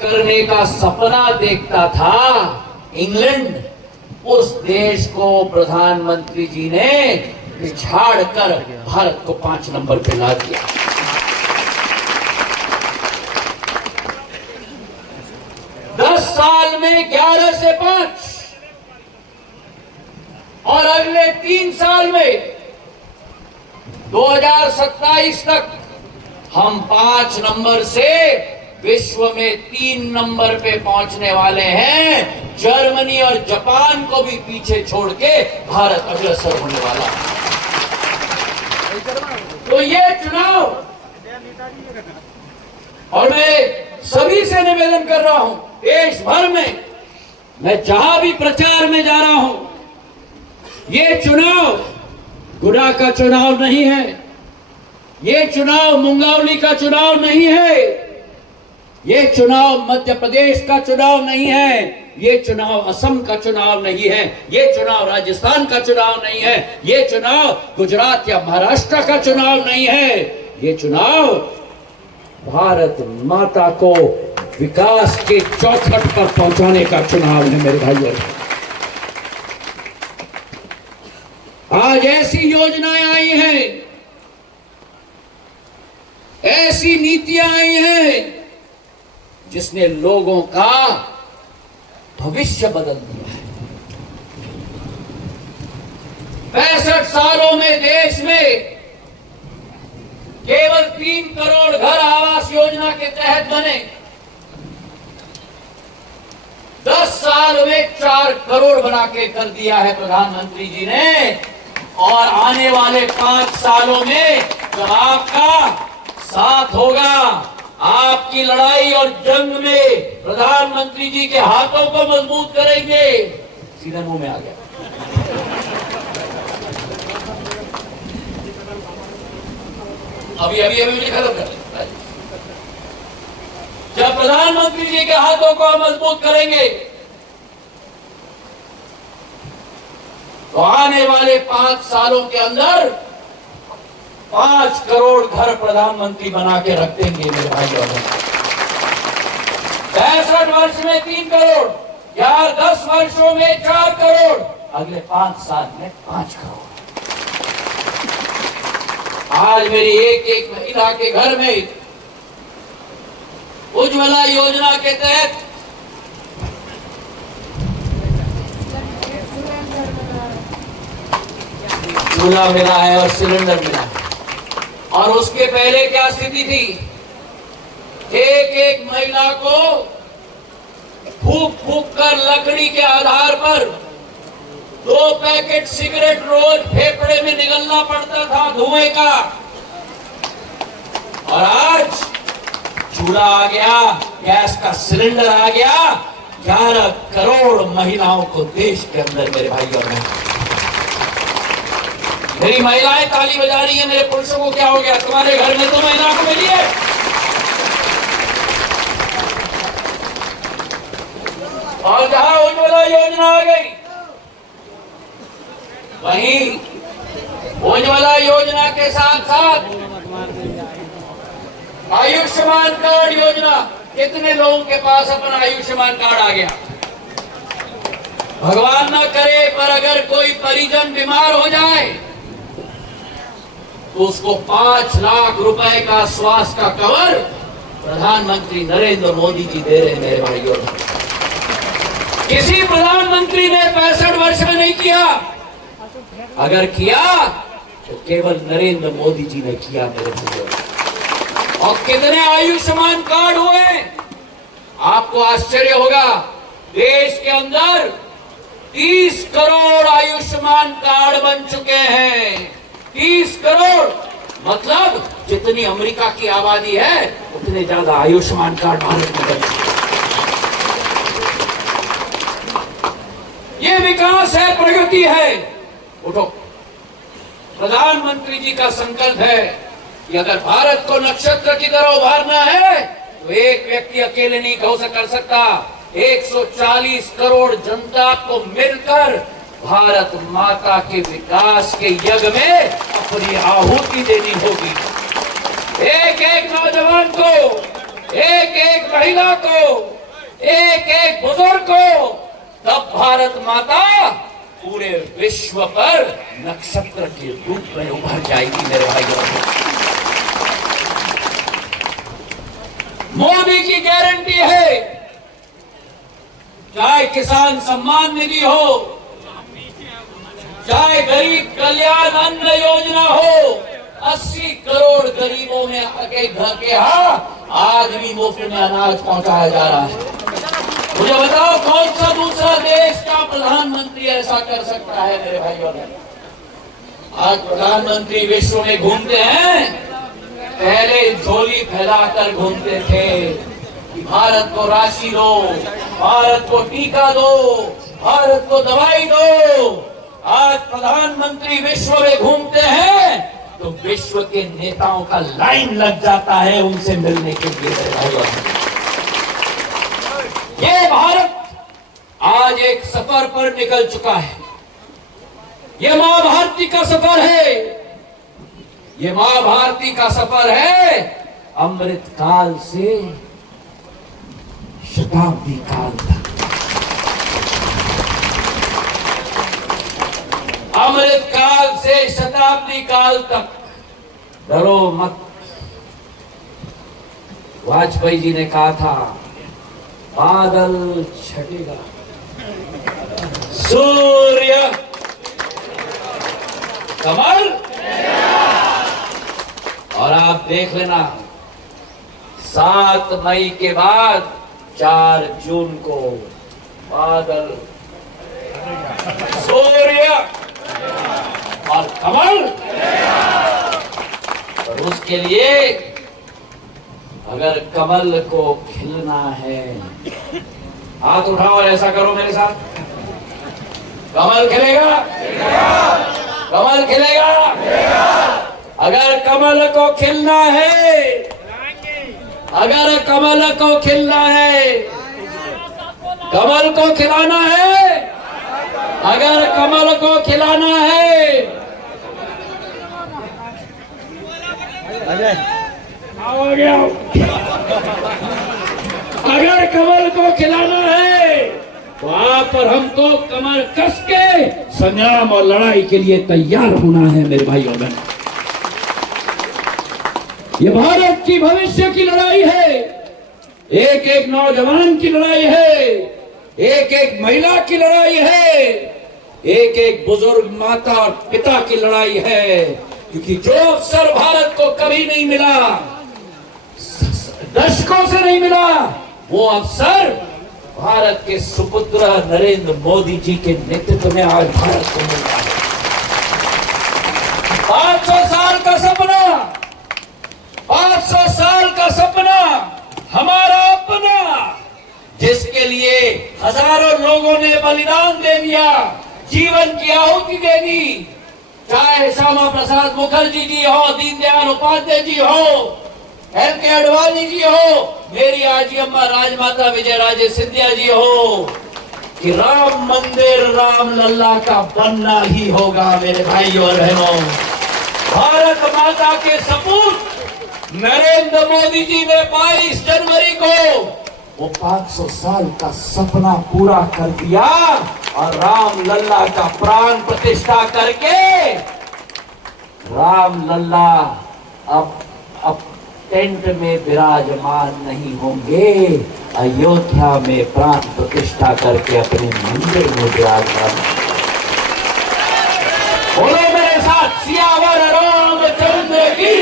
करने का सपना देखता था इंग्लैंड, उस देश को प्रधानमंत्री जी ने पिछाड़ कर भारत को 5 नंबर पे ला दिया। साल में 11 से 5 और अगले 3 साल में 2027 तक हम 5 नंबर से विश्व में 3 नंबर पे पहुंचने वाले हैं। जर्मनी और जापान को भी पीछे छोड़ के भारत अग्रसर होने वाला है। तो ये चुनाव, और मैं सभी से निवेदन कर रहा हूं, देश भर में मैं जहां भी प्रचार में जा रहा हूं, ये चुनाव गुना का चुनाव नहीं है, ये चुनाव मुंगावली का चुनाव नहीं है, ये चुनाव मध्य प्रदेश का चुनाव नहीं है, ये चुनाव असम का चुनाव नहीं है, ये चुनाव राजस्थान का चुनाव नहीं है, ये चुनाव गुजरात या महाराष्ट्र का चुनाव नहीं है, ये चुनाव भारत माता को विकास के चौखट पर पहुंचाने का चुनाव है। मेरे भाइयों, आज ऐसी योजनाएं आई हैं, ऐसी नीतियां आई हैं जिसने लोगों का भविष्य बदल दिया है। 65 सालों में देश में केवल 3 करोड़ घर आवास योजना के तहत बने, 10 साल में 4 करोड़ बना के कर दिया है प्रधानमंत्री जी ने। और आने वाले 5 सालों में जब आपका साथ होगा, आपकी लड़ाई और जंग में प्रधानमंत्री जी के हाथों को मजबूत करेंगे। सीधे मुंह में आ गया। अभी मुझे खत्म कर। जब प्रधानमंत्री जी के हाथों को हम मजबूत करेंगे तो आने वाले 5 सालों के अंदर 5 करोड़ घर प्रधानमंत्री बना के रख देंगे। मेरे भाई और 65 वर्ष में 3 करोड़, या 10 वर्षों में 4 करोड़, अगले 5 साल में 5 करोड़। आज मेरी एक महिला के घर में उज्ज्वला योजना के तहत चूल्हा मिला है और सिलेंडर मिला है। और उसके पहले क्या स्थिति थी? एक महिला को फूक फूक कर लकड़ी के आधार पर 2 पैकेट सिगरेट रोज फेफड़े में निगलना पड़ता था धुएं का। और आज चूल्हा आ गया, गैस का सिलेंडर आ गया। 11 करोड़ महिलाओं को देश के अंदर, मेरे भाई और बहन, मेरी महिलाएं ताली बजा रही है। मेरे पुरुषों को क्या हो गया? तुम्हारे घर में तो महिलाओं को मिली है। और जहां उज्ज्वला योजना आ गई, वहीं उज्ज्वला योजना के साथ साथ आयुष्मान कार्ड योजना। कितने लोगों के पास अपना आयुष्मान कार्ड आ गया? भगवान ना करे, पर अगर कोई परिजन बीमार हो जाए तो उसको 5 लाख रुपए का स्वास्थ्य का कवर प्रधानमंत्री नरेंद्र मोदी जी दे रहे हैं। मेरे भाइयों, किसी प्रधानमंत्री ने 65 वर्ष में नहीं किया। अगर किया तो केवल नरेंद्र मोदी जी ने किया। मेरे भाइयों, और कितने आयुष्मान कार्ड हुए? आपको आश्चर्य होगा, देश के अंदर 30 करोड़ आयुष्मान कार्ड बन चुके हैं। 30 करोड़ मतलब जितनी अमेरिका की आबादी है उतने ज्यादा आयुष्मान कार्ड भारत में बन चुके हैं। ये विकास है, प्रगति है। उठो, प्रधानमंत्री जी का संकल्प है कि अगर भारत को नक्षत्र की तरह उभारना है तो एक व्यक्ति अकेले नहीं कर सकता। 140 करोड़ जनता को मिलकर भारत माता के विकास के यज्ञ में अपनी आहुति देनी होगी। एक नौजवान को एक एक महिला को, एक एक बुजुर्ग को, तब भारत माता पूरे विश्व पर नक्षत्र के रूप में उभर जाएगी मेरे भाइयों। मोदी की गारंटी है, चाहे किसान सम्मान निधि हो, चाहे गरीब कल्याण अन्न योजना हो, 80 करोड़ गरीबों में आगे घर के आज भी मुफ्त में अनाज पहुंचाया जा रहा है। मुझे बताओ कौन सा दूसरा देश का प्रधानमंत्री ऐसा कर सकता है मेरे भाइयों ने। आज प्रधानमंत्री विश्व में घूमते हैं, पहले झोली फैलाकर घूमते थे कि भारत को राशि दो, भारत को टीका दो, भारत को दवाई दो। आज प्रधानमंत्री विश्व में घूमते हैं तो विश्व के नेताओं का लाइन लग जाता है उनसे मिलने के लिए। ये भारत आज एक सफर पर निकल चुका है। ये मां भारती का सफर है, ये मां भारती का सफर है अमृत काल से शताब्दी काल तक। अमृत काल से शताब्दी काल तक। डरो मत। वाजपेयी जी ने कहा था बादल छटेगा, सूर्य कमल, और आप देख लेना 7 मई के बाद 4 जून को बादल, सूर्य और कमल। और उसके लिए अगर कमल को खिलना है, हाथ उठाओ और ऐसा करो मेरे साथ। कमल खिलेगा, कमल खिलेगा। अगर कमल को खिलना है, अगर कमल को खिलना है, कमल को खिलाना है, अगर कमल को खिलाना है, आओ गया। अगर कमल को खिलाना है तो आप और हमको कमर कस के संग्राम और लड़ाई के लिए तैयार होना है मेरे भाइयों बहन। ये भारत की भविष्य की लड़ाई है, एक एक नौजवान की लड़ाई है, एक एक महिला की लड़ाई है, एक एक बुजुर्ग माता और पिता की लड़ाई है। क्योंकि जो अवसर भारत को कभी नहीं मिला, दशकों से नहीं मिला, वो अवसर भारत के सुपुत्र नरेंद्र मोदी जी के नेतृत्व में आज भारत को मिला है। 500 साल का सपना, 500 साल का सपना हमारा अपना, जिसके लिए हजारों लोगों ने बलिदान दे दिया, जीवन की आहुति दे दी। चाहे श्यामा प्रसाद मुखर्जी जी हो, दीनदयाल उपाध्याय जी हो, एल.के. आडवाणी जी हो, मेरी आजी अम्मा राजमाता विजयराजे सिंधिया जी हो, कि राम मंदिर राम लल्ला का बनना ही होगा मेरे भाइयों और बहनों। भारत माता के सपूत नरेंद्र मोदी जी ने 22 जनवरी को वो 500 साल का सपना पूरा कर दिया और राम लल्ला का प्राण प्रतिष्ठा करके राम लल्ला अब टेंट में विराजमान नहीं होंगे, अयोध्या में प्राण प्रतिष्ठा करके अपने मंदिर में विराजमान। बोलो मेरे साथ, सियावर रामचंद्र की,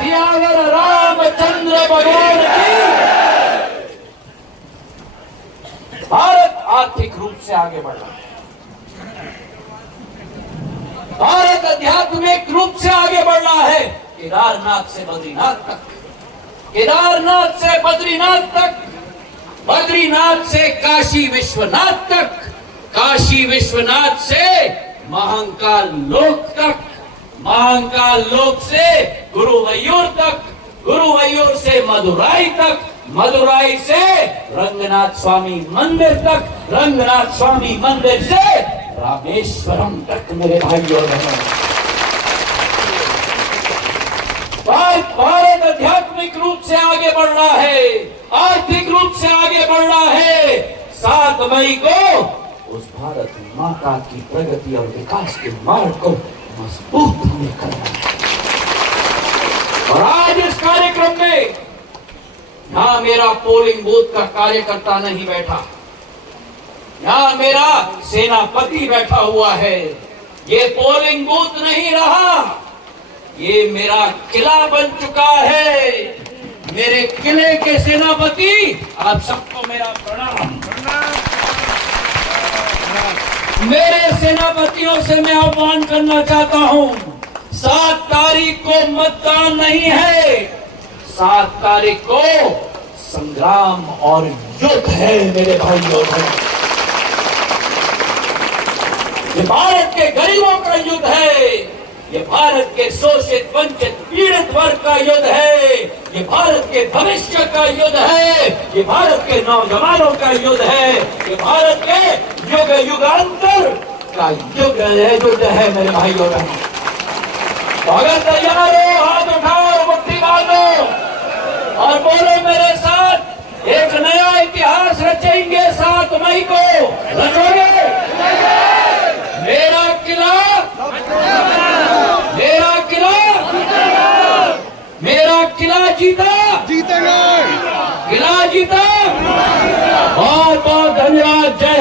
सियावर रामचंद्र भगवान की। भारत आर्थिक रूप से आगे बढ़ रहा है, भारत आध्यात्मिक रूप से आगे बढ़ रहा है। केदारनाथ से बद्रीनाथ तक, केदारनाथ से बद्रीनाथ तक, बद्रीनाथ से काशी विश्वनाथ तक, काशी विश्वनाथ से महाकाल लोक तक, महाकाल लोक से गुरुवैयूर तक, गुरुवैयूर से मदुराई तक, मदुराई से रंगनाथ स्वामी मंदिर तक, रंगनाथ स्वामी मंदिर से रामेश्वरम तक मेरे भाइयों और बहनों। भारत आध्यात्मिक रूप से आगे बढ़ रहा है, आर्थिक रूप से आगे बढ़ रहा है। 7 मई को उस भारत माता की प्रगति और विकास के मार्ग को मजबूत हमें करना है। और आज इस कार्यक्रम में यहां मेरा पोलिंग बूथ का कार्यकर्ता नहीं बैठा, यहां मेरा सेनापति बैठा हुआ है। ये पोलिंग बूथ नहीं रहा, ये मेरा किला बन चुका है। मेरे किले के सेनापति, आप सबको मेरा प्रणाम। मेरे सेनापतियों से मैं आह्वान करना चाहता हूं, 7 तारीख को मतदान नहीं है, 7 तारीख को संग्राम और युद्ध है मेरे भाइयों। ये भारत के गरीबों का युद्ध है, ये भारत के शोषित वंचित पीड़ित वर्ग का युद्ध है, ये भारत के भविष्य का युद्ध है, ये भारत के नौजवानों का युद्ध है, ये भारत के युग युगांतर का युद्ध है मेरे भाइयों। तो अगर तैयार हो, हाथ उठाओ, मुट्ठी बांधो और बोलो मेरे साथ, एक नया इतिहास रचेंगे 7 मई को। रचोगे? मेरा किला, मेरा किला, मेरा किला जीता, जीतेगा, किला जीता। बहुत बहुत धन्यवाद। जय